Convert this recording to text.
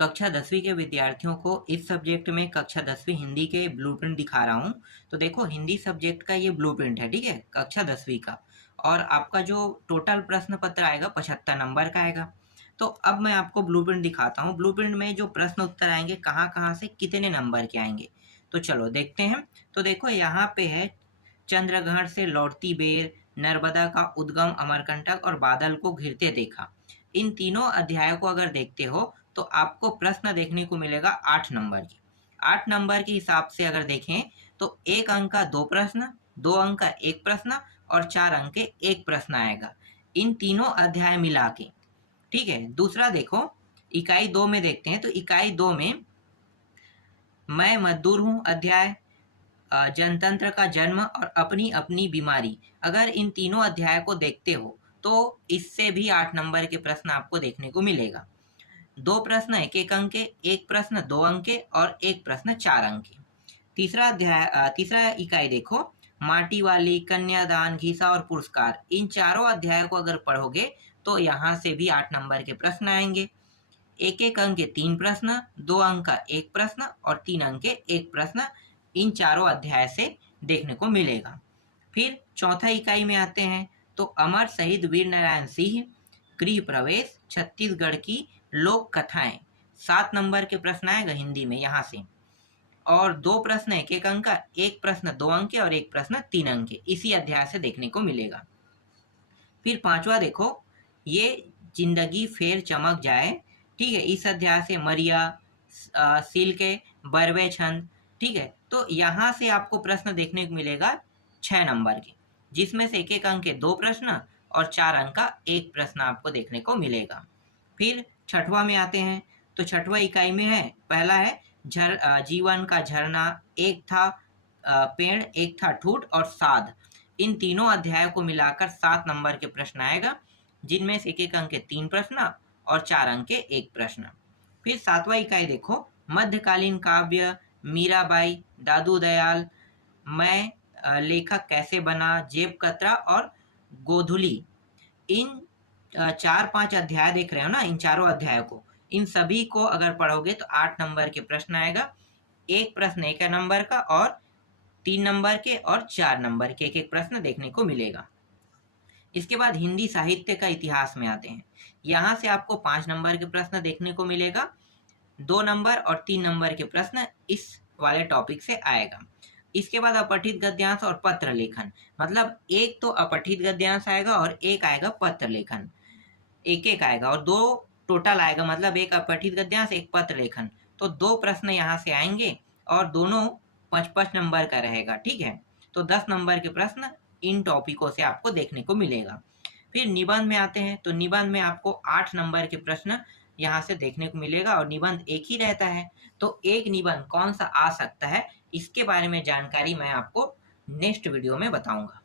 कक्षा 10वीं के विद्यार्थियों को इस सब्जेक्ट में कक्षा 10वीं हिंदी के ब्लूप्रिंट दिखा रहा हूँ। तो देखो, हिंदी सब्जेक्ट का ये ब्लूप्रिंट है, ठीक है, कक्षा 10वीं का। और आपका जो टोटल प्रश्न पत्र आएगा 75 नंबर का आएगा। तो अब मैं आपको ब्लूप्रिंट दिखाता हूँ। ब्लूप्रिंट में जो प्रश्न उत्तर आएंगे कहाँ कहाँ से कितने नंबर के आएंगे, तो चलो देखते हैं। तो देखो यहाँ पे है, चंद्रग्रहण से लौटती बेर, नर्मदा का उद्गम, अमरकंटक और बादल को घिरते देखा। इन तीनों अध्यायों को अगर देखते हो तो आपको प्रश्न देखने को मिलेगा 8 नंबर की। 8 नंबर के हिसाब से अगर देखें तो 1 अंक का 2 प्रश्न, 2 अंक का 1 प्रश्न और 4 अंक के 1 प्रश्न आएगा, इन तीनों अध्याय मिला के। ठीक है, दूसरा देखो, इकाई 2 में देखते हैं। तो इकाई 2 में मैं मजदूर हूँ अध्याय, जनतंत्र का जन्म और अपनी अपनी बीमारी, अगर इन तीनों अध्याय को देखते हो तो इससे भी 8 नंबर के प्रश्न आपको देखने को मिलेगा। 2 प्रश्न 1-1 अंक के, 1 प्रश्न 2 अंक के और 1 प्रश्न 4 अंक के। तीसरा अध्याय, तीसरा इकाई देखो, माटी वाली, कन्यादान, घीसा और पुरस्कार, इन चारों अध्यायों को अगर पढ़ोगे तो यहाँ से भी 8 नंबर के प्रश्न आएंगे। 1-1 अंक के 3 प्रश्न, 2 अंक का 1 प्रश्न और 3 अंक के 1 प्रश्न इन चारों अध्याय से देखने को मिलेगा। फिर चौथा इकाई में आते हैं। तो अमर शहीद वीर नारायण सिंह, गृह प्रवेश, छत्तीसगढ़ की लोक कथाएं, 7 नंबर के प्रश्न आएगा हिंदी में यहाँ से। और 2 प्रश्न 1-1 अंक का, 1 प्रश्न 2 अंक के और 1 प्रश्न 3 अंक के, इसी अध्याय से देखने को मिलेगा। फिर पांचवा देखो, ये जिंदगी फेर चमक जाए, ठीक है, इस अध्याय से मरिया, सील के बरवे छंद, ठीक है। तो यहाँ से आपको प्रश्न देखने को मिलेगा 6 नंबर के, जिसमें से 1-1 अंक के 2 प्रश्न और 4 अंक का 1 प्रश्न आपको देखने को मिलेगा। फिर छठवां में आते हैं। तो छठवां इकाई में है, पहला है जीवन का झरना, एक था पेड़, एक था ठूठ और साध, इन तीनों अध्यायों को मिलाकर 7 नंबर के प्रश्न आएगा, जिनमें से 1-1 अंक के 3 प्रश्न और 4 अंक के 1 प्रश्न। फिर 7वां इकाई देखो, मध्यकालीन काव्य, मीराबाई, दादू दयाल, मैं लेखक कैसे बना, जेब कतरा और गोधुली, इन 4-5 अध्याय देख रहे हो ना, इन चारों अध्यायों को, इन सभी को अगर पढ़ोगे तो 8 नंबर के प्रश्न आएगा। 1 प्रश्न 1 नंबर का और 3 नंबर के और 4 नंबर के 1-1 प्रश्न देखने को मिलेगा। इसके बाद हिंदी साहित्य का इतिहास में आते हैं। यहाँ से आपको 5 नंबर के प्रश्न देखने को मिलेगा, 2 नंबर और 3 नंबर के प्रश्न इस वाले टॉपिक से आएगा। इसके बाद अपठित गद्यांश और पत्र लेखन, मतलब एक तो अपठित गद्यांश आएगा और एक आएगा पत्र लेखन, 1-1 आएगा और 2 टोटल आएगा, मतलब 1 अपठित गद्यांश 1 पत्र लेखन। तो 2 प्रश्न यहाँ से आएंगे और दोनों 5-5 नंबर का रहेगा, ठीक है। तो 10 नंबर के प्रश्न इन टॉपिकों से आपको देखने को मिलेगा। फिर निबंध में आते हैं। तो निबंध में आपको 8 नंबर के प्रश्न यहाँ से देखने को मिलेगा और निबंध एक ही रहता है। तो एक निबंध कौन सा आ सकता है, इसके बारे में जानकारी मैं आपको नेक्स्ट वीडियो में बताऊंगा।